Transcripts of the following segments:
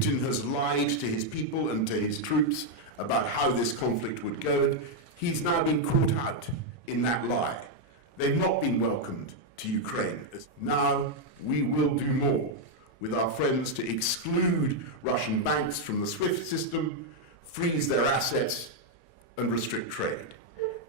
Putin has lied to his people and to his troops about how this conflict would go. He's now been caught out in that lie. They've not been welcomed to Ukraine. Now we will do more with our friends to exclude Russian banks from the SWIFT system, freeze their assets, and restrict trade.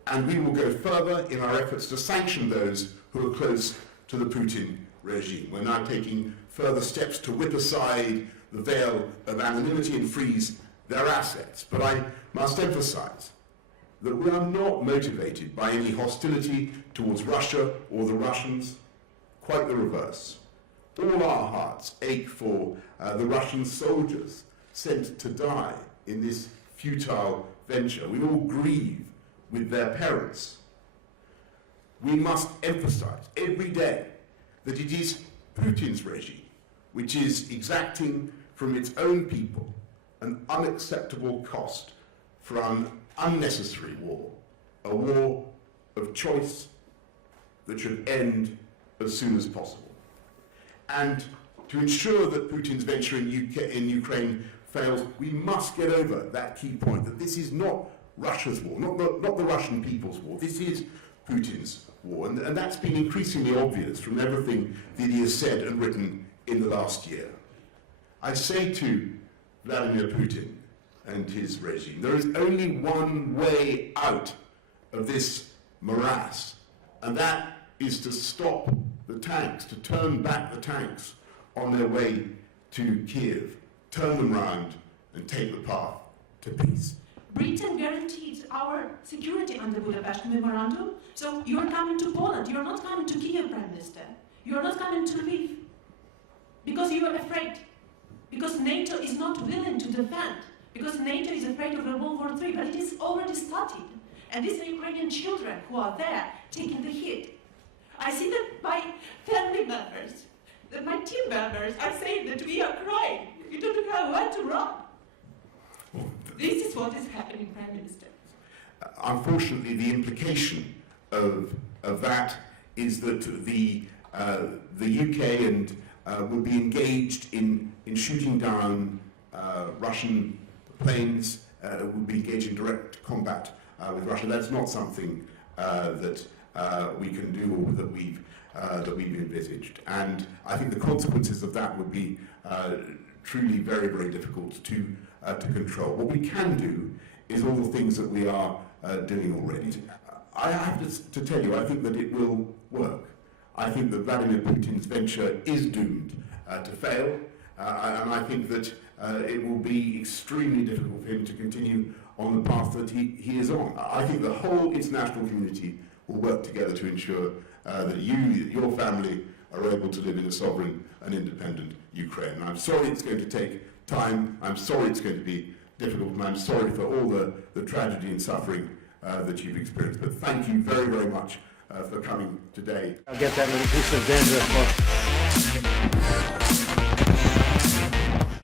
And we will go further in our efforts to sanction those who are close to the Putin regime. We're now taking further steps to whip aside the veil of anonymity and freeze their assets. But I must emphasize that we are not motivated by any hostility towards Russia or the Russians, quite the reverse. All our hearts ache for the Russian soldiers sent to die in this futile venture. We all grieve with their parents. We must emphasize every day that it is Putin's regime which is exacting from its own people an unacceptable cost for an unnecessary war, a war of choice that should end as soon as possible. And to ensure that Putin's venture in Ukraine fails, we must get over that key point that this is not Russia's war, not the Russian people's war. This is Putin's war, and that's been increasingly obvious from everything that he has said and written in the last year. I say to Vladimir Putin and his regime, there is only one way out of this morass, and that is to stop the tanks, to turn back the tanks on their way to Kiev, turn them round and take the path to peace. Britain guaranteed our security under the Budapest Memorandum, so you're coming to Poland, you're not coming to Kiev, Prime Minister. You're not coming to Lviv, because you are afraid, because NATO is not willing to defend, because NATO is afraid of a World War III, but it is already started. And these are Ukrainian children who are there taking the hit. I see that my family members, that my team members are saying that we are crying. We don't know where to run. This is what is happening, Prime Minister. Unfortunately, the implication of that is that the UK and will be engaged in shooting down Russian planes, will be engaged in direct combat with Russia. That's not something that we can do or that we've envisaged. And I think the consequences of that would be truly very, very difficult to control. What we can do is all the things that we are doing already. I have to tell you, I think that it will work. I think that Vladimir Putin's venture is doomed to fail, and I think that it will be extremely difficult for him to continue on the path that he is on. I think the whole international community will work together to ensure that your family, are able to live in a sovereign and independent Ukraine. And I'm sorry it's going to take time, I'm sorry it's going to be difficult, and I'm sorry for all the tragedy and suffering that you've experienced. But thank you very, very much for coming today. I'll get that little piece of dandruff off.